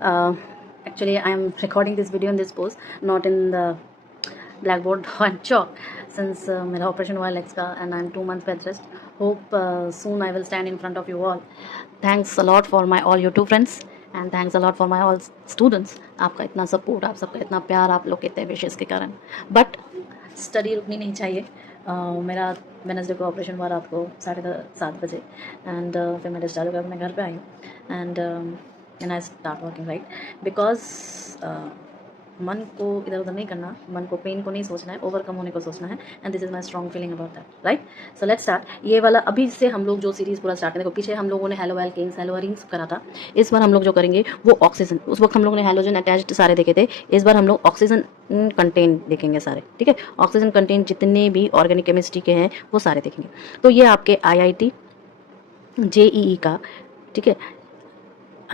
Actually, I am recording this video in this pose, not in the blackboard on chalk, since मेरा operation हुआ है legs का and I'm 2 months bed rest. Hope soon I will stand in front of you all. Thanks a lot for my all YouTube friends and thanks a lot for my all students. आपका इतना support, आप सबका इतना प्यार, आप लोग के इतने विशेष के कारण. बट स्टडी रुकनी नहीं चाहिए. मेरा वेडनेसडे को ऑपरेशन हुआ रात को 7:30 बजे एंड फिर मैं डिस्चार्ज होकर अपने घर पे आई हूँ and I start working right because मन को इधर उधर नहीं करना, मन को पेन को नहीं सोचना है, ओवरकम होने को सोचना है and this is my strong feeling about that right. So let's start. ये वाला अभी से हम लोग जो सीरीज पूरा स्टार्ट करें, देखो पीछे हम लोगों ने हेलो एल्केन्स हेलो एरिंग्स करा था. इस बार हम लोग जो करेंगे वो ऑक्सीजन. उस वक्त हम लोग ने हेलोजन अटैच्ड सारे देखे थे. इस बार हम लोग ऑक्सीजन कंटेन देखेंगे सारे. ठीक है, ऑक्सीजन कंटेन जितने भी ऑर्गेनिक केमिस्ट्री के हैं वो सारे देखेंगे. तो ये आपके IIT JEE का, ठीक है,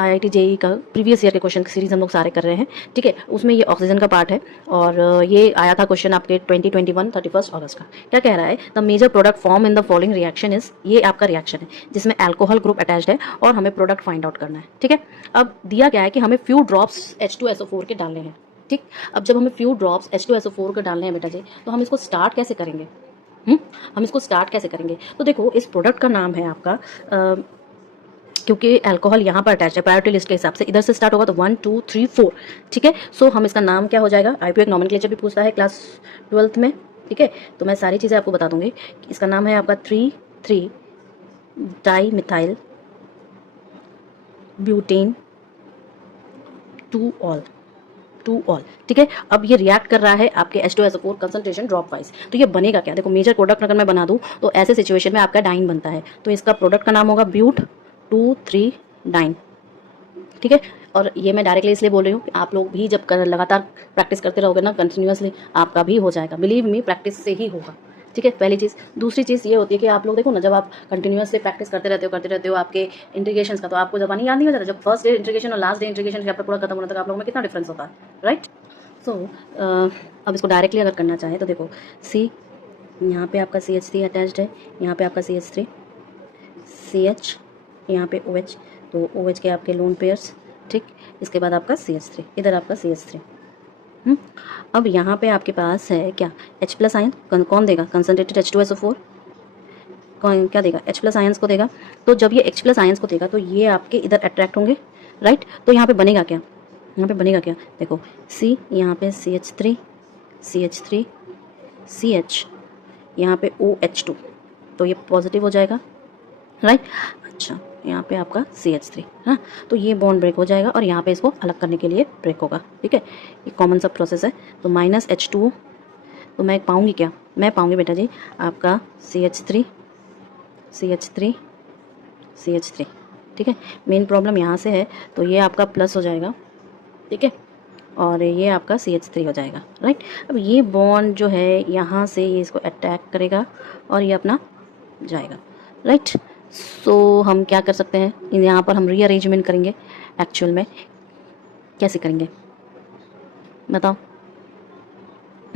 IIT JEE का प्रीवियस ईयर के क्वेश्चन की सीरीज हम लोग सारे कर रहे हैं. ठीक है, उसमें ये ऑक्सीजन का पार्ट है और ये आया था क्वेश्चन आपके 2021 31 अगस्त का. क्या कह रहा है? The major product form in the following reaction is, ये आपका रिएक्शन है जिसमें अल्कोहल ग्रुप अटैच्ड है और हमें प्रोडक्ट फाइंड आउट करना है. ठीक है, अब दिया गया है कि हमें फ्यू ड्रॉप्स H2SO4 के डालने हैं. ठीक, अब जब हमें फ्यू ड्रॉप्स H2SO4 के डालने हैं बेटा जी, तो हम इसको स्टार्ट कैसे करेंगे? हम इसको स्टार्ट कैसे करेंगे? तो देखो इस प्रोडक्ट का नाम है आपका क्योंकि अल्कोहल यहाँ पर अटैच है प्रायोरिटी लिस्ट के हिसाब से, इधर से स्टार्ट होगा तो 1 2 3 4. ठीक है, सो हम इसका नाम क्या हो जाएगा? IPO एक नॉमेनक्लेचर भी पूछता है क्लास 12th में. ठीक है, तो मैं सारी चीज़ें आपको बता दूंगी. इसका नाम है आपका 3,3 डाई मिथाइल ब्यूटेन 2 ऑल. ठीक है, अब ये रिएक्ट कर रहा है आपके H2SO4 कंसंट्रेशन ड्रॉप वाइज. तो ये बनेगा क्या? देखो मेजर प्रोडक्ट अगर मैं बना दूं तो ऐसे सिचुएशन में आपका डाइन बनता है, तो इसका प्रोडक्ट का नाम होगा ब्यूट 2,3 डाइन. ठीक है, और ये मैं डायरेक्टली इसलिए बोल रही हूँ कि आप लोग भी जब लगातार प्रैक्टिस करते रहोगे ना कंटिन्यूसली, आपका भी हो जाएगा. बिलीव मी, प्रैक्टिस से ही होगा. ठीक है, पहली चीज़. दूसरी चीज़ ये होती है कि आप लोग देखो ना, जब आप कंटिन्यूसली प्रैक्टिस करते रहते हो आपके इंटीग्रेशन का, तो आपको जबानी याद नहीं हो जाता. जब फर्स्ट डे इंटीग्रेशन और लास्ट डे इंटीग्रेशन चैप्टर पूरा खत्म होने तक आप लोगों में कितना डिफरेंस होता है, राइट. सो अब इसको डायरेक्टली अगर करना चाहें तो देखो सी, यहाँ पे आपका CH3 अटैच्ड है, यहाँ पे आपका CH3, CH, यहाँ पे OH, तो OH के आपके लोन पेयर्स. ठीक, इसके बाद आपका CH3, इधर आपका CH3. अब यहाँ पे आपके पास है क्या? H+ ion. कौन देगा? Concentrated H2SO4. कौन क्या देगा? H+ आयन्स को देगा. तो जब ये H+ आयन्स को देगा तो ये आपके इधर अट्रैक्ट होंगे, राइट. तो यहाँ पे बनेगा क्या? यहाँ पे बनेगा क्या? देखो C, यहाँ पे CH3, CH3, CH, यहाँ पे OH2, तो ये पॉजिटिव हो जाएगा, राइट. अच्छा, यहाँ पे आपका CH3 है, तो ये बॉन्ड ब्रेक हो जाएगा और यहाँ पे इसको अलग करने के लिए ब्रेक होगा. ठीक है, ये कॉमन सा प्रोसेस है. तो -H2O, तो मैं पाऊँगी क्या? मैं पाऊँगी बेटा जी आपका CH3, CH3, CH3. ठीक है, मेन प्रॉब्लम यहाँ से है, तो ये आपका प्लस हो जाएगा. ठीक है, और ये आपका CH3 हो जाएगा, राइट. अब ये बॉन्ड जो है यहाँ से ये इसको अटैक करेगा और ये अपना जाएगा, राइट. सो हम क्या कर सकते हैं? यहाँ पर हम रीअरेंजमेंट करेंगे. एक्चुअल में कैसे करेंगे बताओ?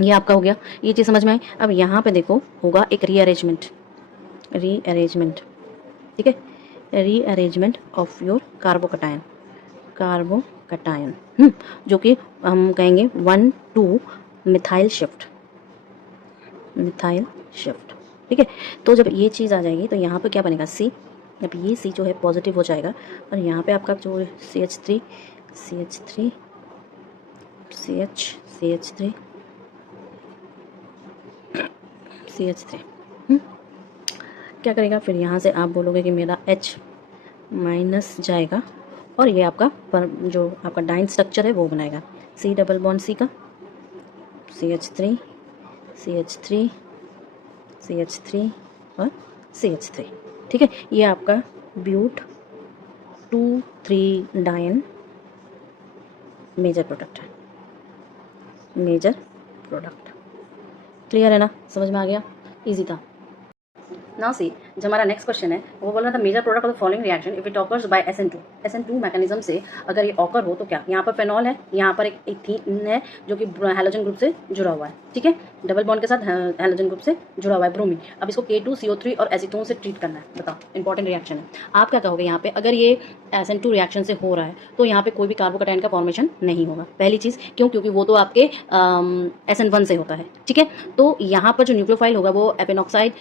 ये आपका हो गया, ये चीज़ समझ में आई. अब यहाँ पे देखो होगा एक रीअरेंजमेंट. ठीक है, रीअरेंजमेंट ऑफ योर कार्बोकटायन, जो कि हम कहेंगे 1 2 मिथाइल शिफ्ट. ठीक है, तो जब ये चीज़ आ जाएगी तो यहाँ पे क्या बनेगा? C. अब ये C जो है पॉजिटिव हो जाएगा और यहाँ पे आपका जो CH3, CH3, क्या करेगा? फिर यहाँ से आप बोलोगे कि मेरा H माइनस जाएगा और ये आपका जो आपका डाइन स्ट्रक्चर है वो बनाएगा. C डबल बॉन्ड C का, CH3, CH3, CH3 और CH3. ठीक है, ये आपका ब्यूट 2,3 डायन मेजर प्रोडक्ट है. क्लियर है ना? समझ में आ गया? इजी था. नाउ सी जो हमारा नेक्स्ट क्वेश्चन है वो बोल रहा था major product of the following reaction if it occurs by SN2 mechanism से अगर ये ऑकर हो तो क्या, यहाँ पर फेनॉल है, यहाँ पर एक इथीन है जो कि हैलोजन ग्रुप से जुड़ा हुआ है, ठीक है, डबल बॉन्ड के साथ हैलोजन ग्रुप से जुड़ा हुआ है ब्रोमीन। अब इसको K2CO3 और एसीटोन से ट्रीट करना है, बताओ इंपॉर्टेंट रिएक्शन है। आप क्या कहोगे यहाँ पे, अगर ये SN2 रिएक्शन से हो रहा है तो यहाँ पे कोई भी कार्बोकैटायन का फॉर्मेशन नहीं होगा, पहली चीज़ क्यों, क्योंकि वो तो आपके SN1 से होता है, ठीक है। तो यहाँ पर जो न्यूक्लियोफाइल होगा वो एपेनॉक्साइड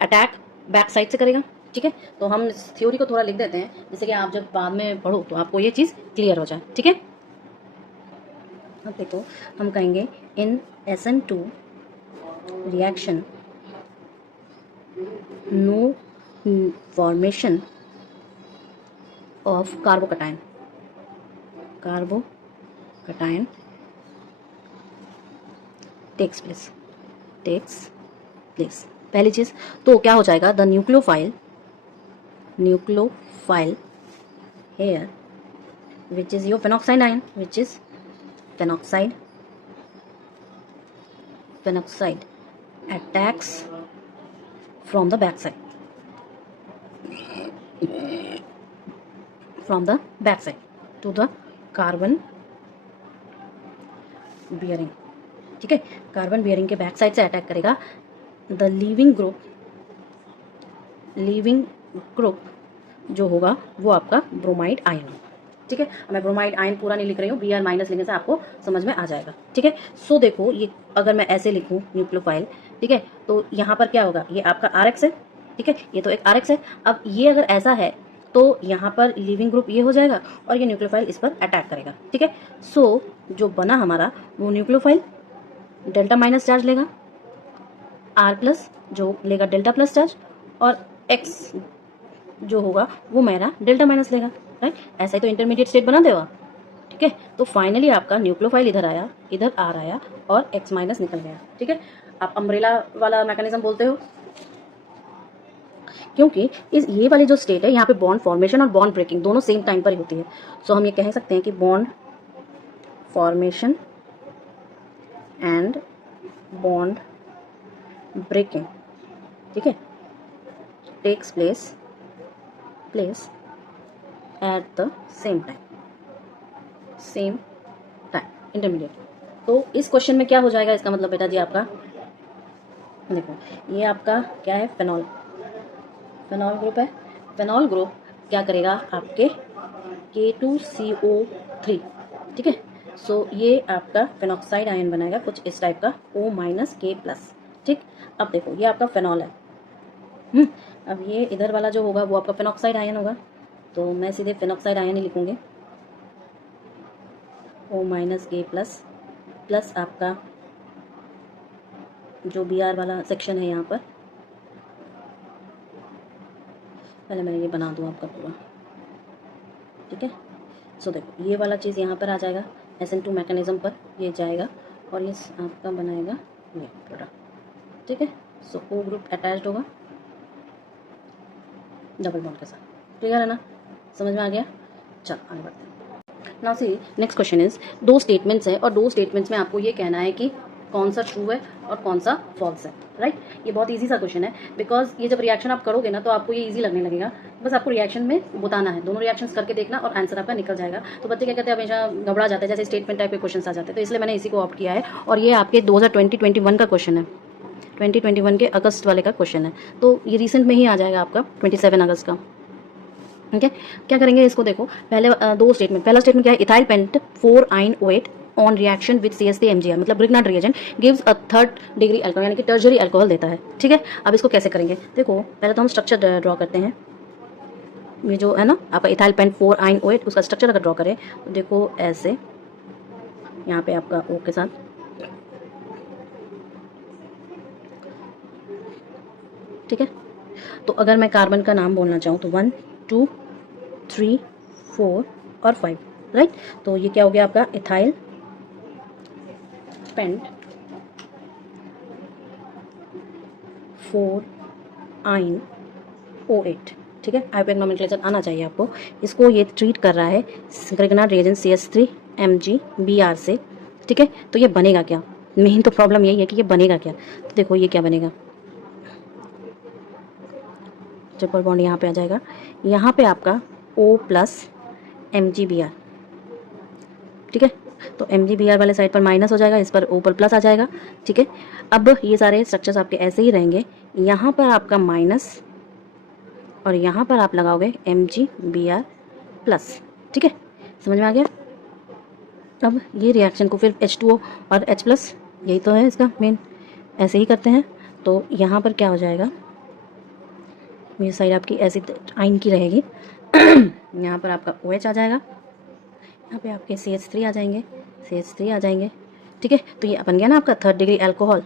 अटैक बैक साइड से करेगा, ठीक है। तो हम इस थ्योरी को थोड़ा लिख देते हैं जिससे कि आप जब बाद में पढ़ो तो आपको ये चीज़ क्लियर हो जाए, ठीक है। अब देखो हम कहेंगे in SN2 reaction no formation of carbocation takes place पहली चीज। तो क्या हो जाएगा, the nucleophile here which is your phenoxide ion, which is phenoxide attacks from the backside to the carbon bearing, ठीक है। कार्बन बियरिंग के बैक साइड से अटैक करेगा। द लीविंग ग्रुप जो होगा वो आपका ब्रोमाइड आयन होगा, ठीक है। मैं ब्रोमाइड आयन पूरा नहीं लिख रही हूँ, Br माइनस लिखने से आपको समझ में आ जाएगा, ठीक है। सो देखो ये अगर मैं ऐसे लिखूँ न्यूक्लियोफाइल, ठीक है, तो यहाँ पर क्या होगा, ये आपका RX है, ठीक है, ये तो एक RX है। अब ये अगर ऐसा है तो यहाँ पर लिविंग ग्रुप ये हो जाएगा और ये न्यूक्लियोफाइल इस पर अटैक करेगा, ठीक है। सो जो बना हमारा वो न्यूक्लियोफाइल डेल्टा माइनस चार्ज लेगा, R प्लस जो लेगा डेल्टा प्लस चार्ज, और X जो होगा वो मेरा डेल्टा माइनस लेगा, राइट। ऐसा ही तो इंटरमीडिएट स्टेट बना देगा, ठीक है। तो फाइनली आपका न्यूक्लियोफाइल इधर आया, इधर R आया और X माइनस निकल गया, ठीक है। आप अम्ब्रेला वाला मैकेनिज्म बोलते हो क्योंकि ये वाली जो स्टेट है यहाँ पे बॉन्ड फॉर्मेशन और बॉन्ड ब्रेकिंग दोनों सेम टाइम पर ही होती है। सो हम ये कह सकते हैं कि bond formation and bond breaking, ठीक है, takes place at the same time intermediate. तो इस क्वेश्चन में क्या हो जाएगा, इसका मतलब बेटा जी आपका देखो ये आपका क्या है, फेनॉल ग्रुप है। फेनॉल ग्रुप क्या करेगा आपके K2CO3, ठीक है। सो ये आपका फेनॉक्साइड आयन बनाएगा कुछ इस टाइप का O-K+, ठीक। अब देखो ये आपका फेनॉल है, अब ये इधर वाला जो होगा वो आपका फेनॉक्साइड आयन होगा, तो मैं सीधे फेनॉक्साइड आयन ही लिखूंगी O-K+, प्लस आपका जो Br वाला सेक्शन है यहाँ पर, पहले मैं ये बना दूँ आपका पूरा, ठीक है। सो देखो ये वाला चीज़ यहाँ पर आ जाएगा, SN2 मैकेनिज्म पर ये जाएगा और ये आपका बनाएगा ये प्रोडक्ट, ठीक है। सो O ग्रुप अटैच्ड होगा डबल बॉन्ड के साथ, क्लियर है ना, समझ में आ गया। चलो आगे बढ़ते हैं। Now see next question is, दो स्टेटमेंट्स है और दो स्टेटमेंट्स में आपको ये कहना है कि कौन सा ट्रू है और कौन सा फॉल्स है, राइट। ये बहुत इजी सा क्वेश्चन है बिकॉज ये जब रिएक्शन आप करोगे ना तो आपको ये इजी लगने लगेगा, बस आपको रिएक्शन में बताना है, दोनों रिएक्शंस करके देखना और आंसर आपका निकल जाएगा। तो बच्चे क्या कहते हैं हमेशा घबरा जाते हैं जैसे स्टेटमेंट टाइप के क्वेश्चन आ जाते हैं, तो इसलिए मैंने इसी को ऑप्ट किया है। और ये आपके 2020-21 का क्वेश्चन है, 2021 के अगस्त वाले का क्वेश्चन है, तो ये रिसेंट में ही आ जाएगा आपका 27 अगस्त का, ठीक है। क्या करेंगे इसको देखो, पहले दो स्टेटमेंट, पहला स्टेटमेंट क्या है, इथाइल पेंट 4 आइन OH on reaction with CH3 MgR, मतलब Grignard reagent gives a third degree alcohol यानी कि टर्शरी अल्कोहल देता है, ठीक है। अब इसको कैसे करेंगे, देखो पहले तो हम स्ट्रक्चर ड्रॉ करते हैं। ये जो है ना आपका इथाइल पेंट 4 आइन OH, उसका स्ट्रक्चर अगर ड्रॉ करें तो देखो ऐसे, यहाँ पे आपका O के साथ, ठीक है। तो अगर मैं कार्बन का नाम बोलना चाहूँ तो 1 2 3 4 और 5, राइट। तो ये क्या हो गया आपका इथाइल पेंट 4 आइन O8, ठीक है। आइपेक नोमेनक्लेचर आना चाहिए आपको। इसको ये ट्रीट कर रहा है ग्रिग्नार्ड रिएजेंट CH3 MgBr से, ठीक है। तो ये बनेगा क्या, मेन तो प्रॉब्लम यही है कि ये बनेगा क्या। तो देखो ये क्या बनेगा, ट्रिपल बॉन्ड यहाँ पे आ जाएगा, यहाँ पे आपका O प्लस MgBr, ठीक है। तो MgBr वाले साइड पर माइनस हो जाएगा, इस पर O पर प्लस आ जाएगा, ठीक है। अब ये सारे स्ट्रक्चर्स आपके ऐसे ही रहेंगे, यहाँ पर आपका माइनस और यहाँ पर आप लगाओगे MgBr प्लस, ठीक है। समझ में आ गया। अब ये रिएक्शन को फिर H2O और H प्लस, यही तो है इसका मेन, ऐसे ही करते हैं। तो यहाँ पर क्या हो जाएगा, ये साइड आपकी ऐसी आइन की रहेगी यहाँ पर आपका OH आ जाएगा, यहाँ पे आपके CH3 आ जाएंगे, CH3 आ जाएंगे, ठीक है। तो ये बन गया ना आपका third degree alcohol,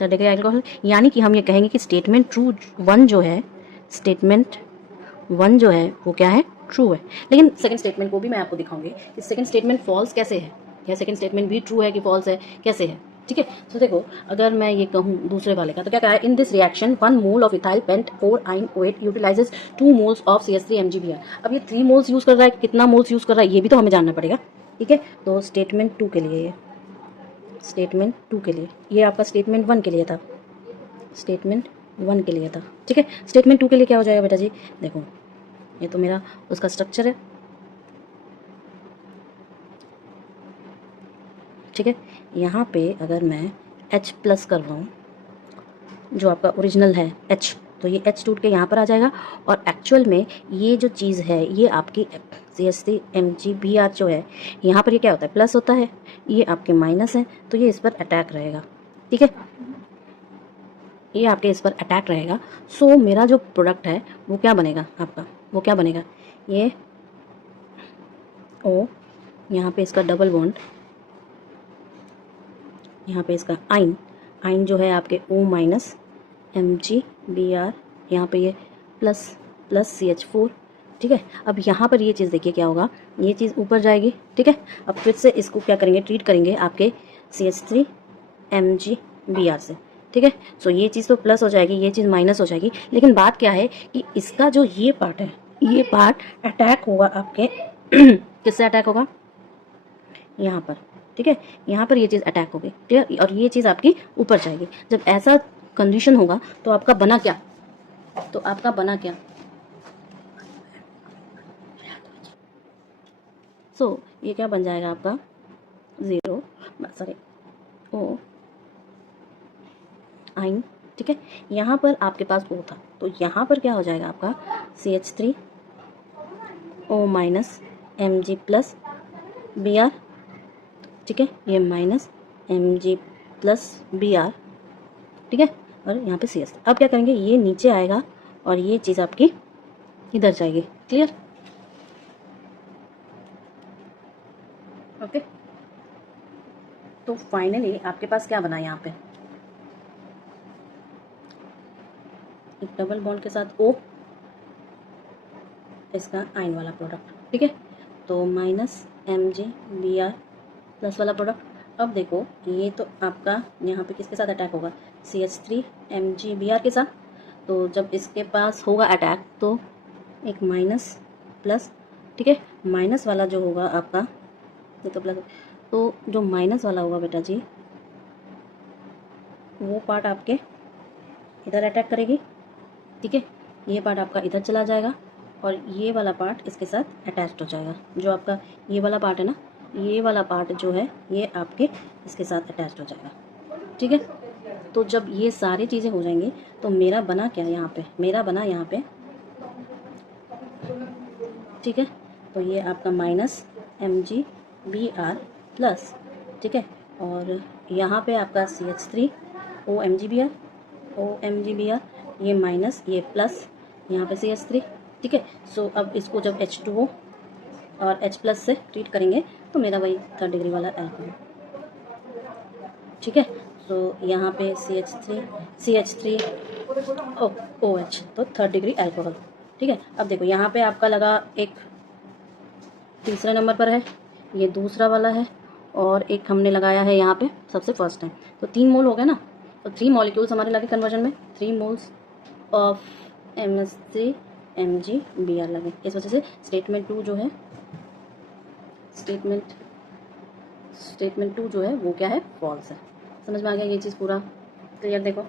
third degree alcohol. यानी कि हम ये कहेंगे कि स्टेटमेंट ट्रू वन जो है, स्टेटमेंट वन जो है वो क्या है, ट्रू है। लेकिन सेकंड स्टेटमेंट को भी मैं आपको दिखाऊंगी कि सेकंड स्टेटमेंट फॉल्स कैसे है, या सेकंड स्टेटमेंट भी ट्रू है कि फॉल्स है, कैसे है, ठीक है। तो देखो अगर मैं ये कहूँ दूसरे वाले का, तो क्या कहा है, in this reaction 1 mole of ethyl pent 4 आइन OH utilises 2 moles of CH3 MgBr। अब ये 3 मोल्स यूज़ कर रहा है, कितना मोल्स यूज़ कर रहा है ये भी तो हमें जानना पड़ेगा, ठीक है। तो स्टेटमेंट 2 के लिए, ये स्टेटमेंट 2 के लिए, ये आपका स्टेटमेंट 1 के लिए था, स्टेटमेंट 1 के लिए था, ठीक है। स्टेटमेंट 2 के लिए क्या हो जाएगा बेटा जी, देखो ये तो मेरा उसका स्ट्रक्चर है, ठीक है। यहाँ पे अगर मैं H प्लस कर रहा हूँ, जो आपका ओरिजिनल है H, तो ये H टूट के यहाँ पर आ जाएगा, और एक्चुअल में ये जो चीज़ है ये आपकी CH3 MgBr जो है, यहाँ पर ये क्या होता है, प्लस होता है, ये आपके माइनस है, तो ये इस पर अटैक रहेगा, ठीक है। ये आपके इस पर अटैक रहेगा। सो मेरा जो प्रोडक्ट है वो क्या बनेगा आपका, वो क्या बनेगा, ये O, यहाँ पे इसका डबल बॉन्ड, यहाँ पे इसका आइन, आइन जो है आपके O माइनस MgBr, यहाँ पे ये प्लस प्लस CH4, ठीक है। अब यहाँ पर ये चीज़ देखिए क्या होगा, ये चीज़ ऊपर जाएगी, ठीक है। अब फिर से इसको क्या करेंगे, ट्रीट करेंगे आपके CH3 MgBr से, ठीक है। सो ये चीज़ तो प्लस हो जाएगी, ये चीज़ माइनस हो जाएगी, लेकिन बात क्या है कि इसका जो ये पार्ट है, ये पार्ट अटैक होगा आपके किससे अटैक होगा, यहाँ पर, ठीक है। यहाँ पर ये चीज़ अटैक होगी, क्लियर, और ये चीज़ आपकी ऊपर जाएगी। जब ऐसा कंडीशन होगा तो आपका बना क्या, तो आपका बना क्या, सो ये क्या बन जाएगा आपका 0, सॉरी O आइन, ठीक है। यहाँ पर आपके पास O था, तो यहाँ पर क्या हो जाएगा आपका CH3 O minus Mg plus Br, ठीक है, ये माइनस Mg प्लस Br, ठीक है, और यहाँ पे CS। अब क्या करेंगे, ये नीचे आएगा और ये चीज़ आपकी इधर जाएगी, क्लियर, ओके। तो फाइनली आपके पास क्या बना, यहाँ पे एक डबल बॉन्ड के साथ O, इसका आइन वाला प्रोडक्ट, ठीक है। तो माइनस MgBr प्लस वाला प्रोडक्ट। अब देखो ये तो आपका यहाँ पे किसके साथ अटैक होगा, CH3 MgBr के साथ। तो जब इसके पास होगा अटैक तो एक माइनस प्लस, ठीक है। माइनस वाला जो होगा आपका, ये तो प्लस, तो जो माइनस वाला होगा बेटा जी, वो पार्ट आपके इधर अटैक करेगी, ठीक है। ये पार्ट आपका इधर चला जाएगा और ये वाला पार्ट इसके साथ अटैच्ड हो जाएगा। जो आपका ये वाला पार्ट है ना, ये वाला पार्ट जो है ये आपके इसके साथ अटैच्ड हो जाएगा, ठीक है। तो जब ये सारी चीज़ें हो जाएंगी तो मेरा बना क्या यहाँ पे, मेरा बना यहाँ पे, ठीक है। तो ये आपका माइनस MgBr प्लस, ठीक है, और यहाँ पे आपका CH3 OMgBr, ये माइनस, ये प्लस, यहाँ पे CH3, ठीक है। सो अब इसको जब H2O और H प्लस से ट्रीट करेंगे तो मेरा वही थर्ड डिग्री वाला एल्कोहल, ठीक है। सो यहाँ पे CH3 OH, तो थर्ड डिग्री एल्कोहल, ठीक है। अब देखो यहाँ पे आपका लगा एक तीसरे नंबर पर है, ये दूसरा वाला है, और एक हमने लगाया है यहाँ पे सबसे फर्स्ट टाइम। तो 3 मोल हो गए ना, तो 3 मॉलिक्यूल्स हमारे लगे कन्वर्जन में, 3 मोल्स ऑफ MS3 MgBr लगे। इस वजह से स्टेटमेंट 2 जो है, स्टेटमेंट 2 जो है वो क्या है, फॉल्स है। समझ में आ गया ये चीज़ पूरा क्लियर, देखो।